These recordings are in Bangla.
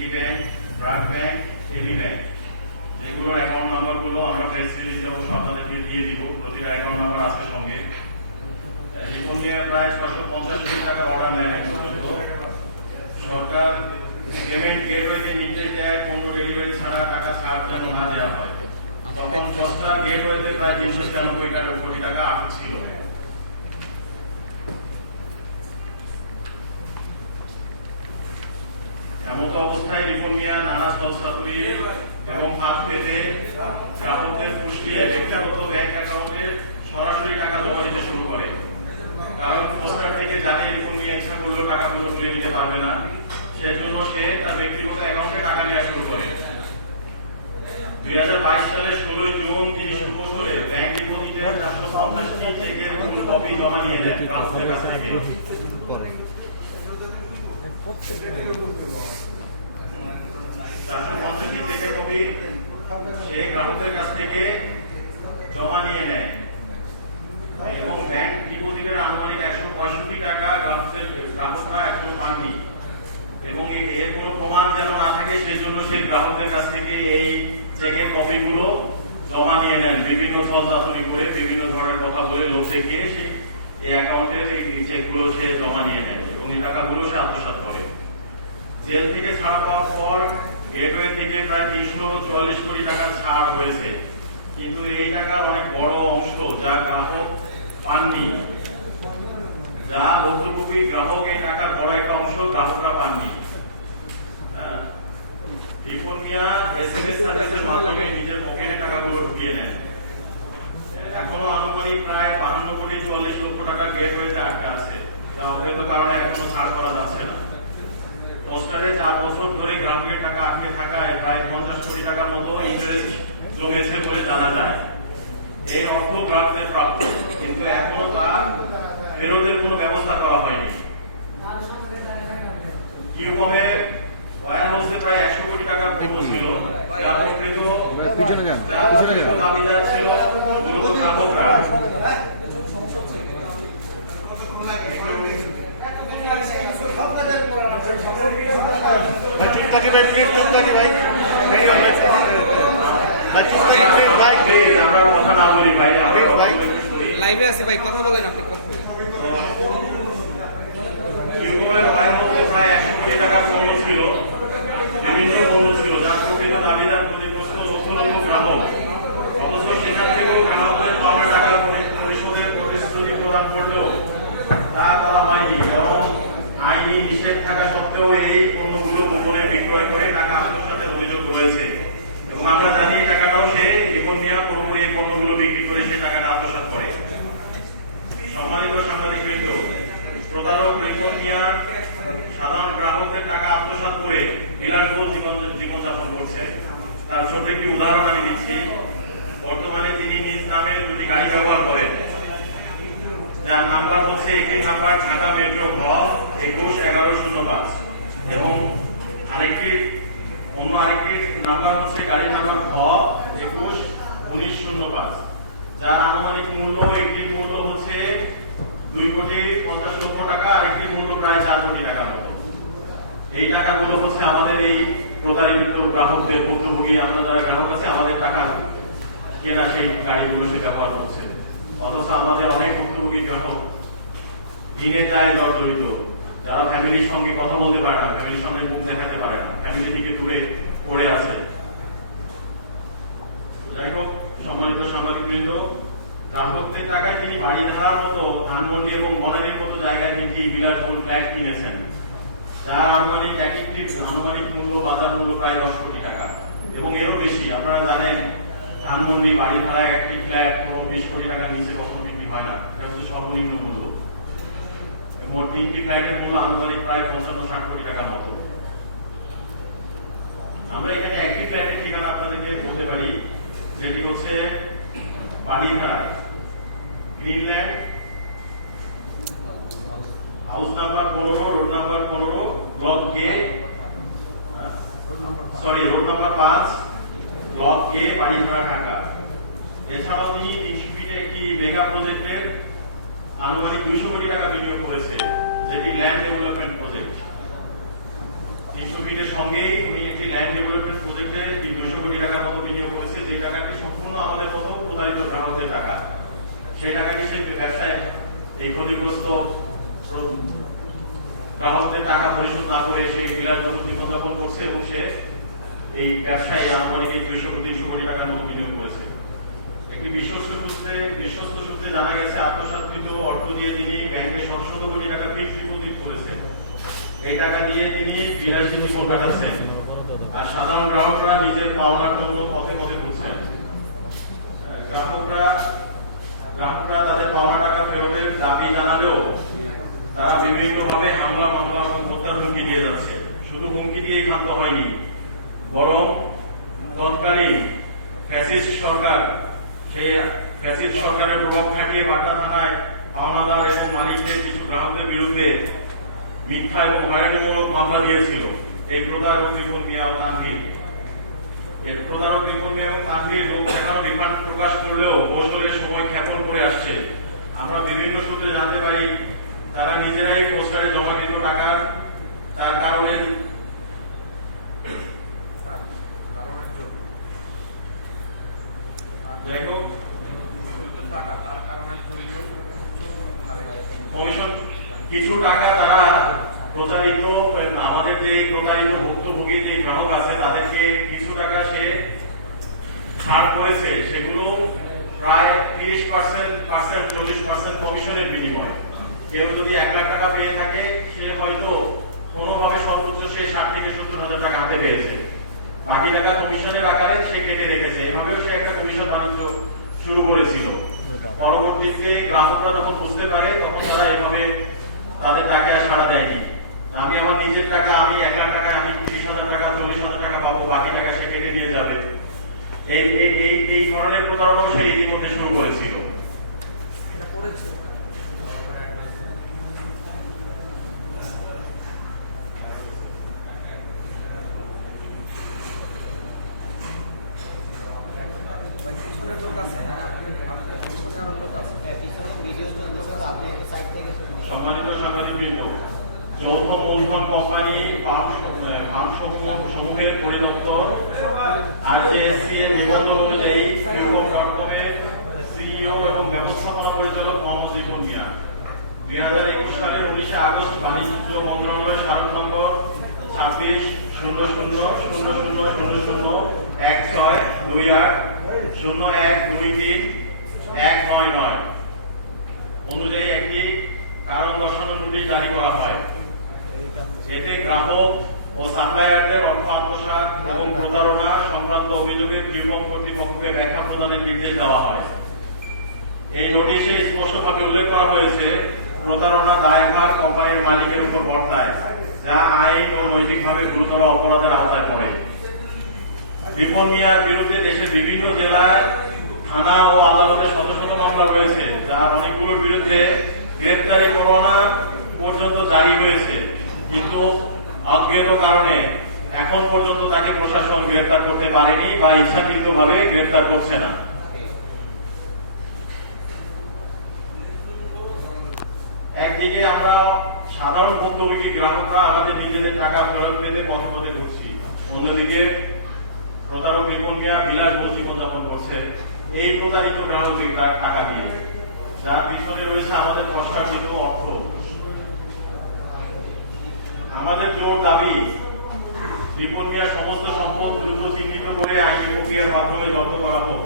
City Bank BRAC Bank tele bank এগুলোর অ্যাকাউন্ট নাম্বারগুলো আমরা প্রেস রিলিজে অবশ্য আপনাদেরকে দিয়ে দিব প্রতিটা অ্যাকাউন্ট নাম্বার আছে সঙ্গে রিপোর্ট নিয়ে প্রায় ছশো পঞ্চাশ কোটি টাকার অর্ডার নেয় কিন্তু সরকার পেমেন্ট গেটওয়েতে নির্দেশ দেয় পণ্য ডেলিভারি ছাড়া টাকা ছাড় জন্য না দেওয়া হয় তখন সস্তার গেটওয়েতে প্রায় তিনশো ছিয়ানব্বই টাকা কোটি টাকা আটক ছিল এমত অবস্থায় রিপোর্ট নিয়ে নানা সস্তাতুরি এবং ফাঁক পেতে গ্রাহকদের পুষ্টিয়ে ব্যক্তিগত ব্যাংক অ্যাকাউন্টে সরাসরি টাকা জমা দিতে শুরু করে কারণ পোস্টার থেকে জানে রিপোর্ট নিয়ে ইচ্ছা করলেও টাকা পর্যন্ত তুলে নিতে পারবে না সেজন্য সে তার ব্যক্তিগত অ্যাকাউন্টে টাকা নেওয়া শুরু করে দুই হাজার বাইশ সালের ষোলোই জুন তিনি সুকৌশলে ব্যাংক ডিপোজিটে চারশো পঞ্চাশটি চেকের মূল কপি জমা নিয়ে দেন কি কথা গ্রাহকদের কাছ বলছে থেকে। আগ্রহী পরে চারশো পঞ্চাশটি চেকের কপি সে গ্রাহকদের কাছ থেকে জমা নিয়ে নেয় এবং ব্যাংক ডিপোজিটের আনুমানিক একশো পঁয়ষট্টি টাকা গ্রাহকদের গ্রাহকরা এখনও পাননি এবং এ- এর কোনো প্রমাণ যেন না থাকে সেজন্য সে গ্রাহকদের কাছ থেকে এই চেকের কপিগুলো জমা নিয়ে নেন। বিভিন্ন ছলচাতুরি করে, বিভিন্ন ধরনের কথা বলে লোক দেখিয়ে সেই এই অ্যাকাউন্টের এই চেকগুলো সে জমা নিয়ে নেন এবং এই টাকাগুলো সে আত্মসাৎ করে। জেল থেকে ছাড়া পাওয়ার পর গেটওয়ে থেকে প্রায় তিনশো চল্লিশ কোটি টাকা ছাড় হয়েছে। কিন্তু এই টাকার অনেক বড় অংশ যা গ্রাহক পাননি, যা ভুক্তভোগী গ্রাহক এই টাকার বড় একটা অংশ গ্রাহকরা পাননি হ্যাঁ। মিয়া এসএমএস সার্ভিসের মাধ্যমে নিজের পকেটে টাকাগুলো ঢুকিয়ে নেন এখনও আনুমানিক প্রায় বাহান্ন কোটি চুয়াল্লিশ লক্ষ টাকা গেট হয়েছে আটকা আছে। যা অজ্ঞাত কারণে এখনও ছাড় করা যাচ্ছে না। পোস্টারে চার বছর ধরে গ্রাহকের টাকা আটকে থাকায় প্রায় পঞ্চাশ কোটি টাকার মতো ইন্টারেস্ট জমেছে বলে জানা যায় এই অর্থ গ্রাহকদের প্রাপ্ত কিন্তু এখনও তা ফেরতের কোনো ব্যবস্থা করা হয়নি ইউকমে ওয়ার হাউসে প্রায় একশো কোটি টাকার পণ্য ছিল যার প্রকৃত এবার পিছনে মূলত গ্রাহকরা ভাই চুপ থাকি ভাই প্লিজ চুপ থাকি ভাই। ভাই চুপ থাকি। প্লিজ ভাই। প্লিজ ভাই। লাইভে আছে ভাই কথা বলেন আপনি ইউকমের ওয়ার হাউসে প্রায় একশো কোটি টাকার পণ্য ছিল বিভিন্ন পণ্য ছিল যার প্রকৃত দাবিদার ক্ষতিগ্রস্ত লক্ষ লক্ষ গ্রাহক অথচ সেখান থেকেও গ্রাহকদের পাওনা টাকা পরি- পরিশোধের প্রতিশ্রুতি প্রদান করলেও তা করা হয়নি এবং আইনি নিষেধ থাকা সত্ত্বেও এই পণ্যগুলো গোপনে বিক্রয় করে টাকা আত্মসাতের অভিযোগ রয়েছে এবং আমরা জানি এই টাকাটাও সে জীবন নিয়ে পুরোপুরি এই পণ্যগুলো বিক্রি করে সে টাকাটা আত্মসাৎ করে সম্মানিত সাংবাদিক বৃন্দ প্রতারক রিপন মিয়া সাধারণ গ্রাহকদের টাকা আত্মসাৎ করে বিলাসবহুল জীবন জীবনযাপন করছে তার ছোট একটি উদাহরণ আমি দিচ্ছি বর্তমানে তিনি নিজ নামে দুটি গাড়ি ব্যবহার করেন যার নাম্বার হচ্ছে একটির নাম্বার ঢাকা মেট্রো ঘ একুশ এগারো শূন্য পাঁচ এবং আরেকটি অন্য আরেকটি নাম্বার হচ্ছে গাড়ির নাম্বার ঘ, একুশ, উনিশ, শূন্য পাঁচ। যার আনুমানিক মূল্য একটির মূল্য হচ্ছে দুই কোটি পঞ্চাশ লক্ষ টাকা, আর একটির মূল্য প্রায় চার কোটি টাকার মতো। এই টাকাগুলো হচ্ছে আমাদের এই প্রতারিত গ্রাহকদের ভুক্তভোগী। আমরা যারা গ্রাহক আছে, আমাদের টাকা কেনা সেই গাড়িগুলো সে ব্যবহার করছে। অথচ আমাদের অনেক ভুক্তভোগী গ্রাহক দিনে যায় জর্জরিত যারা ফ্যামিলির সঙ্গে কথা বলতে পারে না ফ্যামিলির সঙ্গে মুখ দেখাতে পারে না। ফ্যামিলি থেকে দূরে পড়ে আছে। যাই হোক, সম্মানিত সাংবাদিক বৃন্দ গ্রাহকদের টাকায় তিনি বাড়ি ধারার মতো ধানমন্ডি এবং বনানীর মতো জায়গায় তিনি বিলাসবহুল ফ্ল্যাট কিনেছেন। যার আনুমানিক এক একটি আনুমানিক মূল্য বাজার মূল্য প্রায় দশ কোটি টাকা। এবং এরও বেশি, আপনারা জানেন, ধানমন্ডি বাড়ি ভাড়ায় একটি ফ্ল্যাট কোনো বিশ কোটি টাকার নিচে কখনো বিক্রি হয় না। এটা হচ্ছে সর্বনিম্ন মূল্য। মোট তিনটি ফ্ল্যাটের মূল্য আনুমানিক প্রায় পঞ্চান্ন ষাট কোটি টাকার মতো। এছাড়াও তিনি একটি মেগা প্রজেক্টের আনুমানিক দুইশো কোটি টাকা বিনিয়োগ করেছে, যেটি ল্যান্ড ডেভেলপমেন্ট প্রজেক্ট সঙ্গেই উনি একটি ল্যান্ড ডেভেলপমেন্ট প্রজেক্টে কোটি টাকার মতো বিনিয়োগ করেছে, যে টাকাটি সম্পূর্ণ আমাদের মতো প্রতারিত গ্রাহকদের টাকা। সেই টাকাটি সে ব্যবসায় এই ক্ষতিগ্রস্ত গ্রাহকদের টাকা পরিশোধ না করে সেই ডিলার যখন করছে এবং সে ব্যবসায়ী আনুমানিক এই দুইশো তিনশো কোটি টাকার মতো বিনিয়োগ করেছে। একটি বিশ্বস্ত সূত্রে বিশ্বস্ত সূত্রে জানা গেছে, আত্মসাৎকৃত অর্থ দিয়ে তিনি ব্যাংকে শত শত কোটি টাকা ফিক্সড ডিপোজিট করেছেন। এই টাকা দিয়ে তিনি বিরাশি জীবন কাটাচ্ছেন আর সাধারণ গ্রাহকরা নিজের পাওনার জন্য পথে পথে ঘুরছেন গ্রাহকরা গ্রাহকরা তাদের পাওনা টাকা ফেরতের দাবি জানালেও তারা বিভিন্নভাবে হামলা মামলা এবং হত্যার হুমকি দিয়ে যাচ্ছে। শুধু হুমকি দিয়েই ক্ষান্ত হয়নি 宝荣 কিছু টাকা তারা প্রচারিত আমাদের যে প্রতারিত ভুক্তভোগী যে গ্রাহক আছে, তাদেরকে কিছু টাকা সে ছাড় করেছে, সেগুলো প্রায় তিরিশ পার্সেন্ট পার্সেন্ট চল্লিশ পার্সেন্ট কমিশনের বিনিময়। কেউ যদি এক লাখ টাকা পেয়ে থাকে, সে হয়তো কোনোভাবে সর্বোচ্চ সে ষাট থেকে সত্তর হাজার টাকা হাতে পেয়েছে। বাকি টাকা কমিশনের আকারে সে কেটে রেখেছে। এভাবেও সে একটা কমিশন বাণিজ্য শুরু করেছিল। পরবর্তীতে গ্রাহকরা যখন বুঝতে পারে, তখন তারা এভাবে তাদের টাকা আর সাড়া দেয়নি। আমি আমার নিজের টাকা, আমি এক লাখ টাকায় আমি ত্রিশ হাজার টাকা, চল্লিশ হাজার টাকা পাবো, বাকি টাকা সে কেটে নিয়ে যাবে। এই এই এই ধরনের প্রতারণাও সে ইতিমধ্যে শুরু করেছিল সম্মানিত যৌথ মূলধন কোম্পানি সমূহের পরিদপ্তর আর নিবন্ধন অনুযায়ী সিইও এবং ব্যবস্থাপনা পরিচালক মোহাম্মদ রিপন মিয়া। দুই হাজার একুশ সালের উনিশে আগস্ট বাণিজ্য মন্ত্রণালয়ের স্মারক নম্বর ছাব্বিশ শূন্য শূন্য শূন্য শূন্য শূন্য শূন্য এক ছয় দুই আট শূন্য এক দুই তিন এক নয় নয় অনুযায়ী একটি কারণ দর্শানোর নোটিশ জারি করা হয় এতে গ্রাহক ও সাপ্লায়ারদের অর্থ আত্মসাৎ এবং প্রতারণা সংক্রান্ত অভিযোগে কর্তৃপক্ষকে ব্যাখ্যা প্রদানের নির্দেশ দেওয়া হয়। এই নোটিশে স্পষ্টভাবে উল্লেখ করা হয়েছে, প্রতারণা দায়ভার কোম্পানির মালিকের উপর বর্তায়, যা আইন ও নৈতিকভাবে গুরুতর অপরাধের আওতায় পড়ে। রিপন মিয়ার বিরুদ্ধে দেশের বিভিন্ন জেলায় থানা ও আদালতে শত শত মামলা রয়েছে, যার অনেকগুলোর বিরুদ্ধে গ্রেপ্তারি পরোয়ানা পর্যন্ত জারি হয়েছে। কিন্তু অজ্ঞাত কারণে এখন পর্যন্ত তাকে প্রশাসন গ্রেপ্তার করতে পারেনি বা ইচ্ছাকৃতভাবে গ্রেপ্তার করছে না। একদিকে আমরা সাধারণ ভুক্তভোগী গ্রাহকরা আমাদের নিজেদের টাকা ফেরত পেতে পথে পথে ঘুরছি। অন্যদিকে প্রতারক রিপন মিয়া বিলাসবহুল জীবনযাপন করছে। এই প্রতারিত গ্রাহকদের টাকা দিয়ে। যার পিছনে রয়েছে আমাদের কষ্টার্জিত অর্থ। আমাদের জোর দাবি রিপন মিয়ার সমস্ত সম্পদ দ্রুত চিহ্নিত করে আইনি প্রক্রিয়ার মাধ্যমে জব্দ করা হোক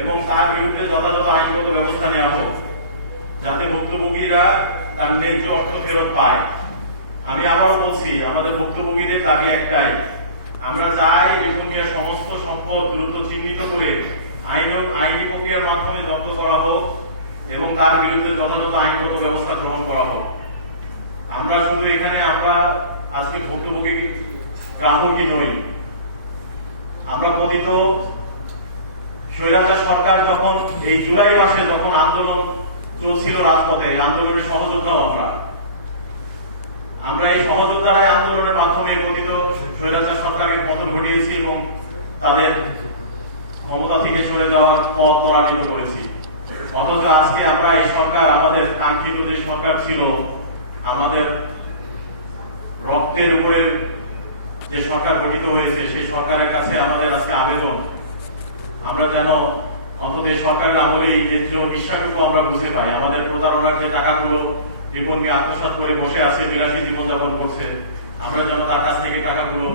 এবং তার বিরুদ্ধে যথাযথ আইনগত ব্যবস্থা নেওয়া হোক, যাতে ভুক্তভোগীরা তার ন্যায্য অর্থ ফেরত পায়। আমি আবারও বলছি, আমাদের ভুক্তভোগীদের দাবি একটাই, আমরা চাই রিপন মিয়ার সমস্ত সম্পদ দ্রুত চিহ্নিত করে আইন আইনি প্রক্রিয়ার মাধ্যমে জব্দ করা হোক এবং তার বিরুদ্ধে যথাযথ আইনগত ব্যবস্থা গ্রহণ করা হোক আমরা শুধু এখানে আমরা আজকে ভুক্তভোগী গ্রাহকই নই আমরা কথিত স্বৈরাচার সরকার যখন এই জুলাই মাসে যখন আন্দোলন চলছিল রাজপথে আন্দোলনের আমরা। আমরা এই সহযোদ্ধারাই আন্দোলনের মাধ্যমে কথিত স্বৈরাচার সরকারের পতন ঘটিয়েছি এবং তাদের ক্ষমতা থেকে সরে যাওয়ার পথ ত্বরান্বিত করেছি। অথচ আজকে আমরা এই সরকার, আমাদের কাঙ্ক্ষিত যে সরকার ছিল, আমাদের রক্তের উপরে যে সরকার গঠিত হয়েছে, সেই সরকারের কাছে আমাদের আজকে আবেদন। আমরা যেন এই সরকারের আমলে এই যে বিশ্বাসটুকু আমরা বুঝে পাই। আমাদের প্রতারণার যে টাকাগুলো রিপন নিয়ে আত্মসাৎ করে বসে আছে বিলাসী জীবনযাপন করছে, আমরা যেন তার কাছ থেকে টাকাগুলো